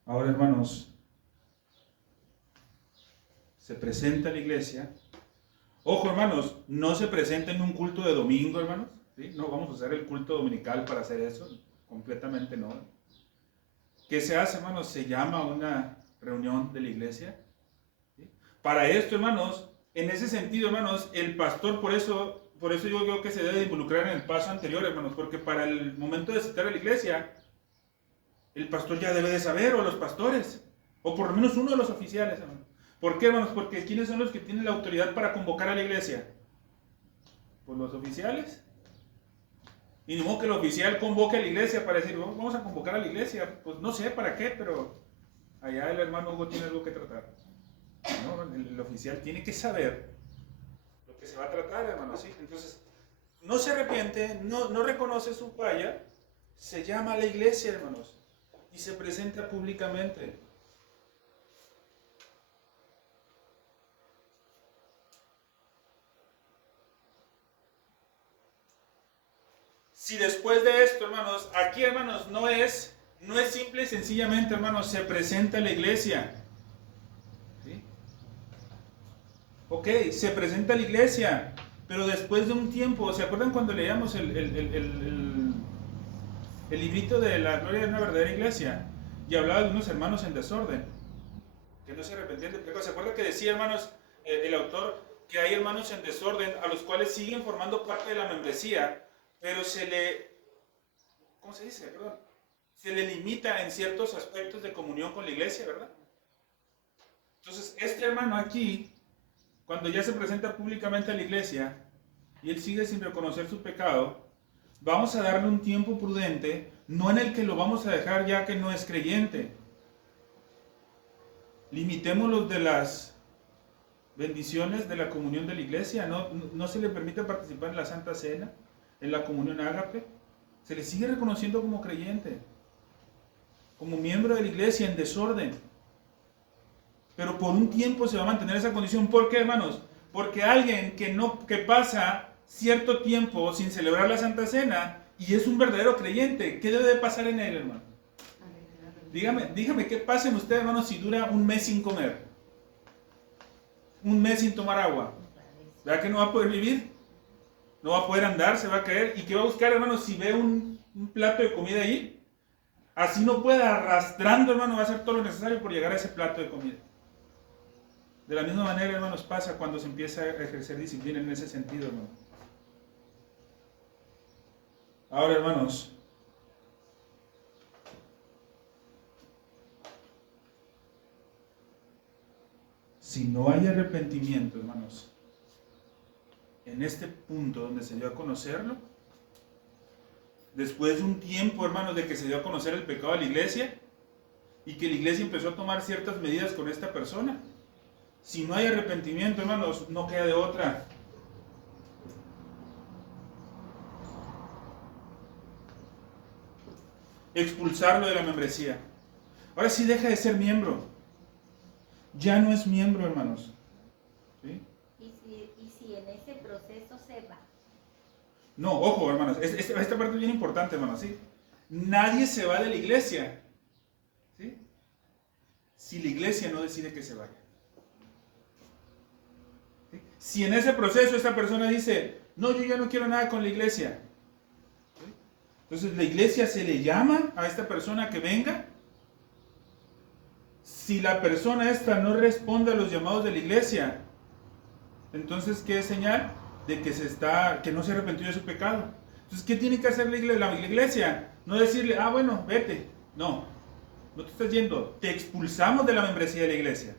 Ahora, hermanos, se presenta a la iglesia. Ojo, hermanos, no se presenta en un culto de domingo, hermanos. ¿Sí? No vamos a usar el culto dominical para hacer eso. Completamente no. ¿Qué se hace, hermanos? Se llama una reunión de la iglesia. ¿Sí? Para esto, hermanos, en ese sentido, hermanos, el pastor, por eso yo creo que se debe involucrar en el paso anterior, hermanos, porque para el momento de citar a la iglesia, el pastor ya debe de saber, o los pastores, o por lo menos uno de los oficiales, hermanos. ¿Por qué, hermanos? Porque ¿quiénes son los que tienen la autoridad para convocar a la iglesia? Pues los oficiales. Y ni modo que el oficial convoque a la iglesia para decir, vamos a convocar a la iglesia. Pues no sé para qué, pero allá el hermano Hugo tiene algo que tratar. ¿No? El oficial tiene que saber lo que se va a tratar, hermano. ¿Sí? Entonces, no se arrepiente, no reconoce su falla, se llama a la iglesia, hermanos, y se presenta públicamente. Si después de esto, hermanos, aquí, hermanos, no es simple y sencillamente, hermanos, se presenta a la iglesia. ¿Sí? Ok, se presenta a la iglesia, pero después de un tiempo, ¿se acuerdan cuando leíamos el librito de la gloria de una verdadera iglesia? Y hablaba de unos hermanos en desorden, que no se arrepentían de pecado. ¿Se acuerdan que decía, hermanos, el autor, que hay hermanos en desorden a los cuales siguen formando parte de la membresía, pero se le, ¿cómo se dice? Perdón. Se le limita en ciertos aspectos de comunión con la iglesia, ¿verdad? Entonces, este hermano aquí, cuando ya se presenta públicamente a la iglesia, y él sigue sin reconocer su pecado, vamos a darle un tiempo prudente, no en el que lo vamos a dejar ya que no es creyente. Limitémoslo de las bendiciones de la comunión de la iglesia, no se le permite participar en la Santa Cena, en la comunión ágape, se le sigue reconociendo como creyente, como miembro de la iglesia en desorden. Pero por un tiempo se va a mantener esa condición. ¿Por qué, hermanos? Porque alguien que pasa cierto tiempo sin celebrar la Santa Cena y es un verdadero creyente, ¿qué debe de pasar en él, hermano? Dígame qué pasa en usted, hermano, si dura un mes sin comer, un mes sin tomar agua. ¿Verdad que no va a poder vivir? No va a poder andar, se va a caer. ¿Y qué va a buscar, hermano, si ve un plato de comida ahí? Así no pueda, arrastrando, hermano, va a hacer todo lo necesario por llegar a ese plato de comida. De la misma manera, hermanos, pasa cuando se empieza a ejercer disciplina en ese sentido, hermano. Ahora, hermanos, si no hay arrepentimiento, hermanos, en este punto donde se dio a conocerlo, después de un tiempo, hermanos, de que se dio a conocer el pecado de la iglesia y que la iglesia empezó a tomar ciertas medidas con esta persona, si no hay arrepentimiento, hermanos, no queda de otra. Expulsarlo de la membresía. Ahora sí deja de ser miembro. Ya no es miembro, hermanos. ¿Sí? ¿Y si en ese proceso se va? No, ojo, hermanos. Esta parte es bien importante, hermanos. ¿Sí? Nadie se va de la iglesia. ¿Sí? Si la iglesia no decide que se vaya. ¿Sí? Si en ese proceso esta persona dice, no, yo ya no quiero nada con la iglesia. ¿Sí? Entonces la iglesia se le llama a esta persona que venga. Si la persona esta no responde a los llamados de la iglesia, entonces ¿qué es señal? De que no se arrepintió de su pecado. Entonces, ¿qué tiene que hacer la iglesia? No decirle, bueno, vete. No te estás yendo. Te expulsamos de la membresía de la iglesia.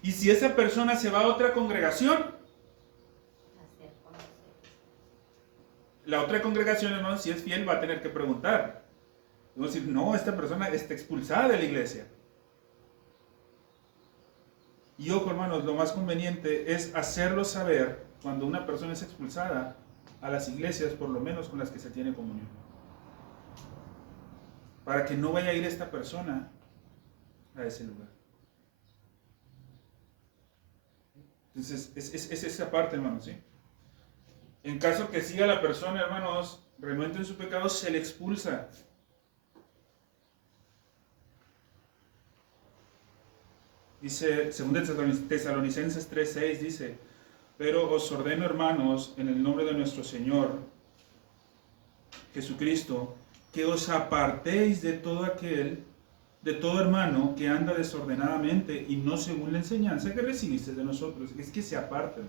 Y si esa persona se va a otra congregación, la otra congregación, hermano, si es fiel, va a tener que preguntar. Va a decir, no, esta persona está expulsada de la iglesia. Y ojo, hermanos, lo más conveniente es hacerlo saber cuando una persona es expulsada a las iglesias, por lo menos con las que se tiene comunión. Para que no vaya a ir esta persona a ese lugar. Entonces, es esa parte, hermanos, ¿sí? En caso que siga la persona, hermanos, renuente en su pecado, se le expulsa. Dice, 2 Tesalonicenses 3:6, dice, pero os ordeno, hermanos, en el nombre de nuestro Señor Jesucristo, que os apartéis de todo hermano que anda desordenadamente y no según la enseñanza que recibiste de nosotros. Es que se aparten.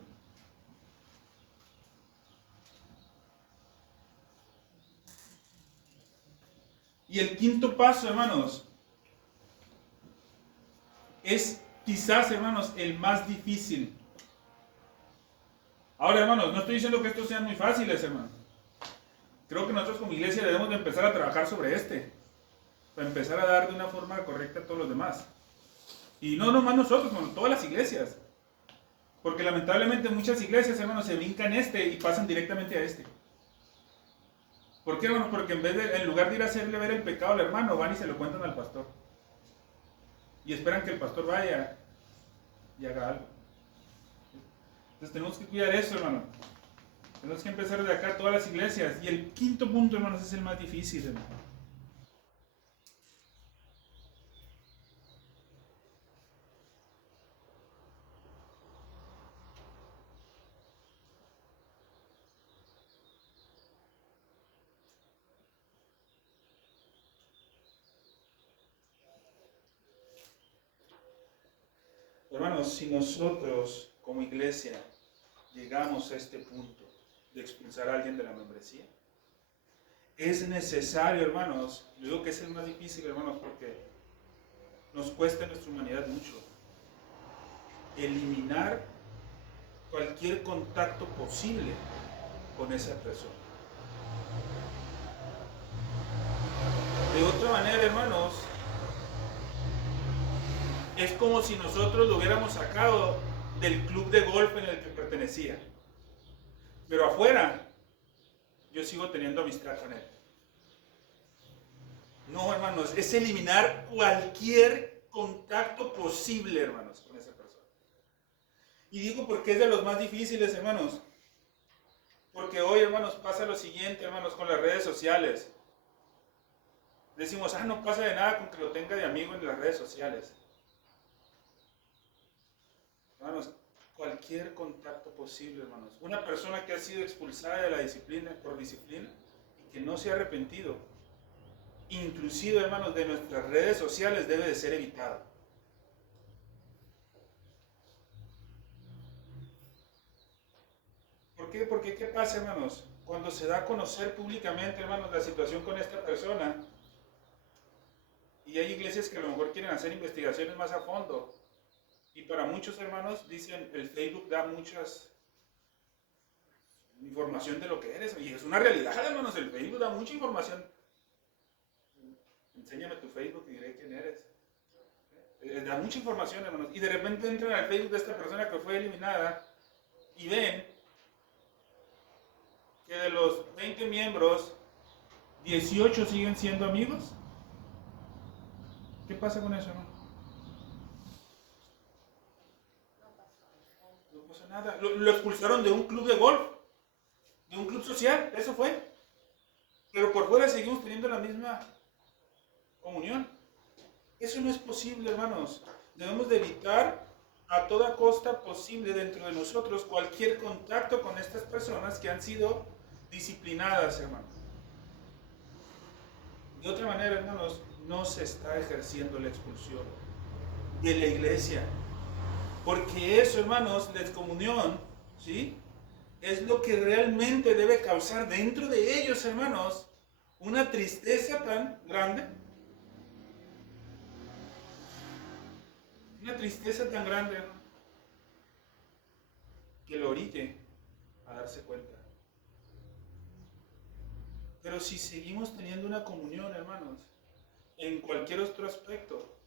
Y el quinto paso, hermanos, es quizás, hermanos, el más difícil. Ahora, hermanos, no estoy diciendo que estos sean muy fáciles, hermanos. Creo que nosotros como iglesia debemos de empezar a trabajar sobre para empezar a dar de una forma correcta a todos los demás. Y no nomás nosotros, hermanos, todas las iglesias. Porque lamentablemente muchas iglesias, hermanos, se brincan y pasan directamente a ¿Por qué, hermanos? Porque en lugar de ir a hacerle ver el pecado al hermano, van y se lo cuentan al pastor. Y esperan que el pastor vaya y haga algo. Entonces tenemos que cuidar eso, hermano. Tenemos que empezar de acá todas las iglesias. Y el quinto punto, hermanos, es el más difícil, hermano. Hermanos, si nosotros como iglesia llegamos a este punto de expulsar a alguien de la membresía, es necesario, hermanos, yo digo que es el más difícil, hermanos, porque nos cuesta en nuestra humanidad mucho, eliminar cualquier contacto posible con esa persona. De otra manera, hermanos, es como si nosotros lo hubiéramos sacado del club de golf en el que pertenecía. Pero afuera, yo sigo teniendo amistad con él. No, hermanos, es eliminar cualquier contacto posible, hermanos, con esa persona. Y digo porque es de los más difíciles, hermanos. Porque hoy, hermanos, pasa lo siguiente, hermanos, con las redes sociales. Decimos, no pasa de nada con que lo tenga de amigo en las redes sociales. Hermanos, cualquier contacto posible, hermanos. Una persona que ha sido expulsada de la disciplina por disciplina y que no se ha arrepentido, inclusive, hermanos, de nuestras redes sociales, debe de ser evitado. ¿Por qué? Porque ¿qué pasa, hermanos? Cuando se da a conocer públicamente, hermanos, la situación con esta persona, y hay iglesias que a lo mejor quieren hacer investigaciones más a fondo, Y para muchos hermanos, dicen, el Facebook da muchas información de lo que eres. Y es una realidad, hermanos, el Facebook da mucha información. Enséñame tu Facebook y diré quién eres. Da mucha información, hermanos. Y de repente entran al Facebook de esta persona que fue eliminada y ven que de los 20 miembros, 18 siguen siendo amigos. ¿Qué pasa con eso, hermano? No pasa nada. Lo expulsaron de un club de golf, de un club social, eso fue. Pero por fuera seguimos teniendo la misma comunión. Eso no es posible, hermanos. Debemos de evitar a toda costa posible dentro de nosotros cualquier contacto con estas personas que han sido disciplinadas, hermanos. De otra manera, hermanos, no se está ejerciendo la expulsión de la iglesia. Porque eso, hermanos, la excomunión, ¿sí?, es lo que realmente debe causar dentro de ellos, hermanos, una tristeza tan grande. Una tristeza tan grande, hermano, que lo orille a darse cuenta. Pero si seguimos teniendo una comunión, hermanos, en cualquier otro aspecto,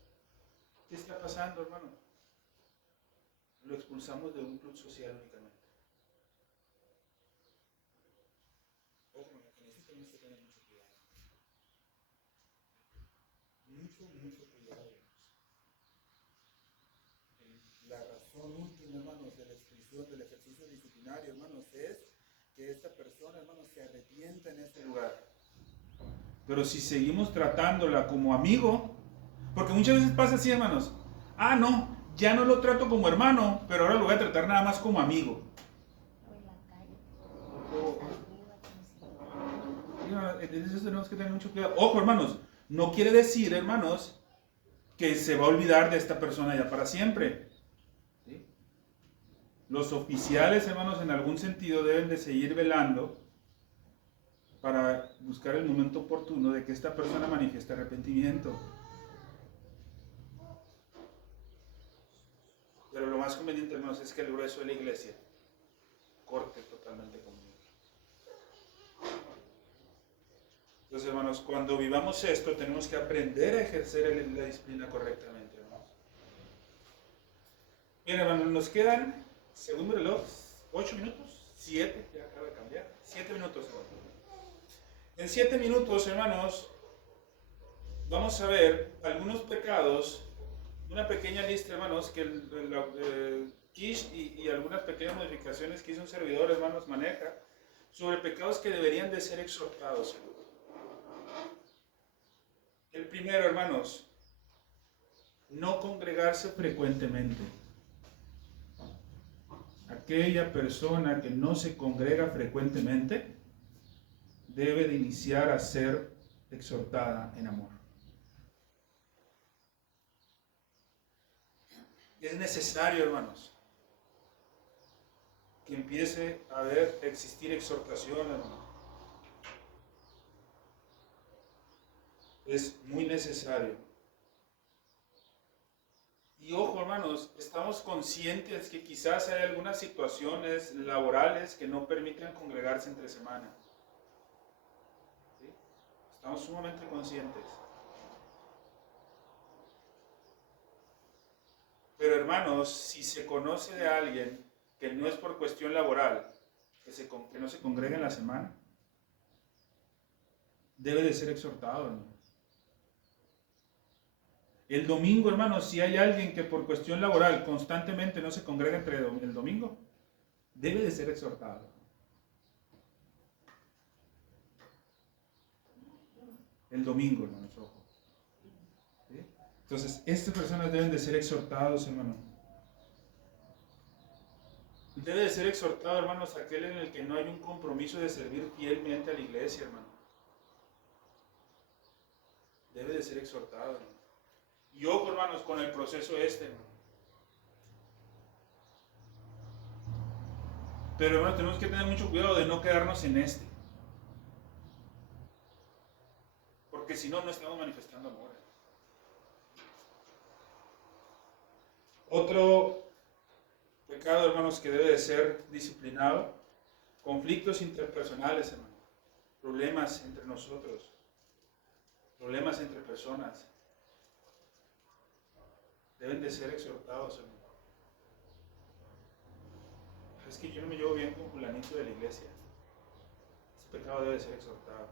¿qué está pasando, hermano? Lo expulsamos de un club social únicamente. Ojo, con esto tenemos que tener mucho cuidado. Mucho cuidado. La razón última, hermanos, de la expulsión, del ejercicio disciplinario, hermanos, es que esta persona, hermanos, se arrepienta en este lugar. Pero si seguimos tratándola como amigo, porque muchas veces pasa así, hermanos. Ah, no, ya no lo trato como hermano, pero ahora lo voy a tratar nada más como amigo. Entonces tenemos que tener mucho cuidado. Ojo, hermanos, no quiere decir, hermanos, que se va a olvidar de esta persona ya para siempre. ¿Sí? Los oficiales, hermanos, en algún sentido deben de seguir velando para buscar el momento oportuno de que esta persona manifieste arrepentimiento. Pero lo más conveniente, hermanos, es que el grueso de la iglesia corte totalmente con Dios. Entonces, hermanos, cuando vivamos esto, tenemos que aprender a ejercer la disciplina correctamente, hermanos. Bien, hermanos, nos quedan, según mi reloj, 8 minutos, 7, ya acaba de cambiar, 7 minutos, hermanos. En 7 minutos, hermanos, vamos a ver algunos pecados, una pequeña lista, hermanos, que Kish y algunas pequeñas modificaciones que hizo un servidor, hermanos, maneja sobre pecados que deberían de ser exhortados, hermanos. El primero, hermanos, no congregarse frecuentemente. Aquella persona que no se congrega frecuentemente debe de iniciar a ser exhortada en amor. Es necesario, hermanos, que empiece a existir exhortación, hermanos. Es muy necesario. Y ojo, hermanos, estamos conscientes que quizás hay algunas situaciones laborales que no permiten congregarse entre semana. ¿Sí? Estamos sumamente conscientes. Pero hermanos, si se conoce de alguien que no es por cuestión laboral, que no se congrega en la semana, debe de ser exhortado, hermano. El domingo, hermanos, si hay alguien que por cuestión laboral constantemente no se congrega entre el domingo, debe de ser exhortado. El domingo, hermanos, ojo. ¿Sí? Entonces, estas personas deben de ser exhortados, hermano. Debe de ser exhortado, hermanos, aquel en el que no hay un compromiso de servir fielmente a la iglesia, hermano. Debe de ser exhortado, hermano. Y ojo, hermanos, con el proceso hermano. Pero, hermano, tenemos que tener mucho cuidado de no quedarnos en porque si no, no estamos manifestando amor. Otro pecado, hermanos, que debe de ser disciplinado, conflictos interpersonales, hermanos, problemas entre nosotros, problemas entre personas, deben de ser exhortados, hermanos. Es que yo no me llevo bien con fulanito de la iglesia. Ese pecado debe ser exhortado.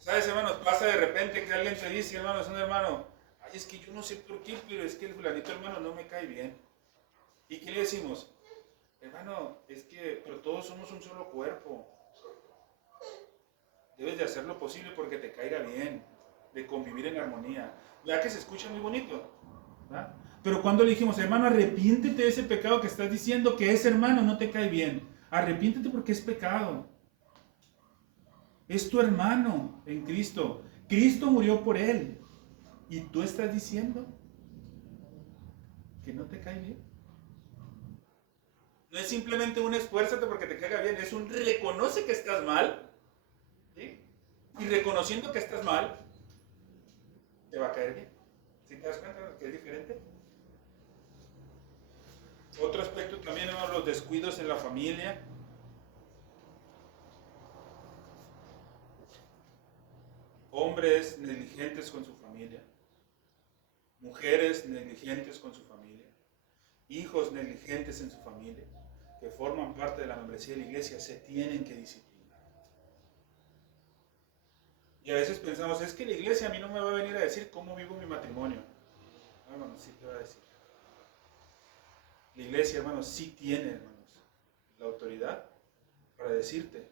¿Sabes, hermanos? Pasa de repente que alguien te dice, hermano, es un hermano, ay, es que yo no sé por qué, pero es que el fulanito hermano no me cae bien. ¿Y qué le decimos? Hermano, es que, pero todos somos un solo cuerpo. Debes de hacer lo posible porque te caiga bien, de convivir en armonía. ¿Verdad que se escucha muy bonito? ¿Verdad? Pero cuando le dijimos, hermano, arrepiéntete de ese pecado que estás diciendo que ese hermano no te cae bien. Arrepiéntete porque es pecado. Es tu hermano en Cristo. Cristo murió por él. ¿Y tú estás diciendo que no te cae bien? No es simplemente un esfuérzate porque te caiga bien, es un reconoce que estás mal, ¿sí? Y reconociendo que estás mal, te va a caer bien. ¿Sí te das cuenta que es diferente? Otro aspecto también, hermanos, los descuidos en la familia. Hombres negligentes con su familia, mujeres negligentes con su familia, hijos negligentes en su familia, que forman parte de la membresía de la iglesia, se tienen que disciplinar. Y a veces pensamos, es que la iglesia a mí no me va a venir a decir cómo vivo mi matrimonio. No, hermanos, sí te va a decir. La iglesia, hermanos, sí tiene, hermanos, la autoridad para decirte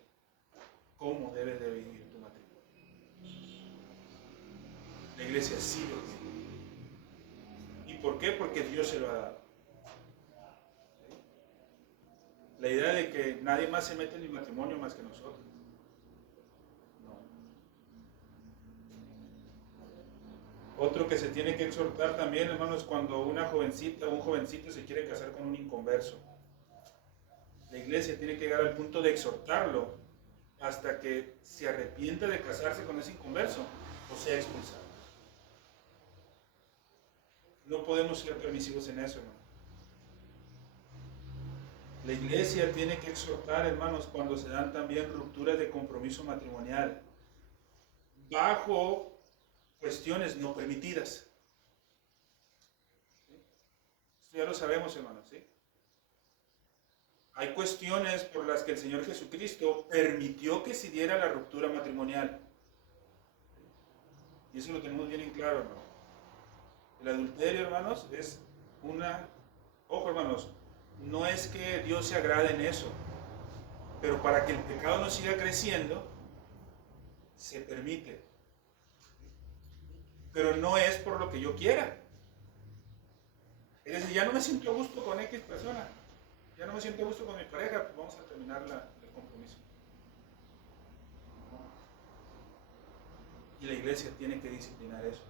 cómo debes de vivir tu matrimonio. La iglesia sí lo tiene. ¿Y por qué? Porque Dios se lo ha dado. La idea de que nadie más se mete en el matrimonio más que nosotros. No. Otro que se tiene que exhortar también, hermanos, cuando una jovencita o un jovencito se quiere casar con un inconverso. La iglesia tiene que llegar al punto de exhortarlo hasta que se arrepienta de casarse con ese inconverso o sea expulsado. No podemos ser permisivos en eso, hermano. La iglesia tiene que exhortar, hermanos, cuando se dan también rupturas de compromiso matrimonial bajo cuestiones no permitidas. ¿Sí? Esto ya lo sabemos, hermanos, ¿sí? Hay cuestiones por las que el Señor Jesucristo permitió que se diera la ruptura matrimonial. Y eso lo tenemos bien en claro, hermano. El adulterio, hermanos, es una... Ojo, hermanos, no es que Dios se agrade en eso, pero para que el pecado no siga creciendo, se permite. Pero no es por lo que yo quiera. Es decir, ya no me siento a gusto con X persona, ya no me siento a gusto con mi pareja, pues vamos a terminar el compromiso. Y la iglesia tiene que disciplinar eso.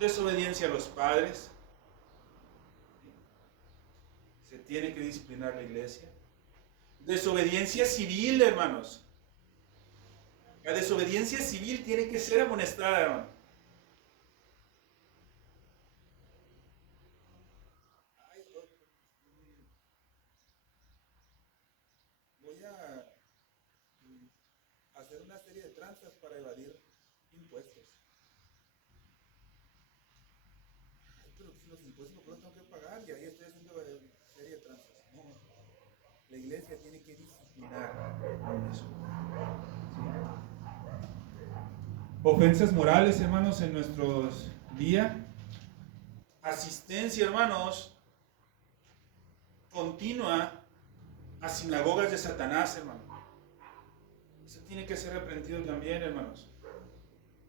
Desobediencia a los padres. Se tiene que disciplinar la iglesia. Desobediencia civil, hermanos. La desobediencia civil tiene que ser amonestada, hermano. Voy a hacer una serie de tranzas para evadir impuestos. Ay, pero si los impuestos los tengo que pagar y ahí estoy haciendo una serie de tranzas. No, la iglesia tiene que disciplinar eso. ¿Sí? Ofensas morales, hermanos, en nuestros días. Asistencia, hermanos, continua a sinagogas de Satanás, hermano. Eso tiene que ser reprendido también, hermanos.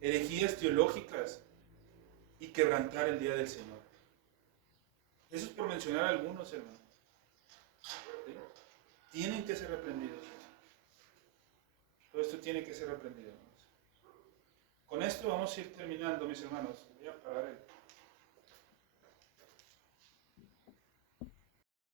Herejías teológicas y quebrantar el día del Señor. Eso es por mencionar algunos, hermanos. ¿Sí? Tienen que ser reprendidos. Todo esto tiene que ser reprendido, hermanos. Con esto vamos a ir terminando, mis hermanos. Voy a parar el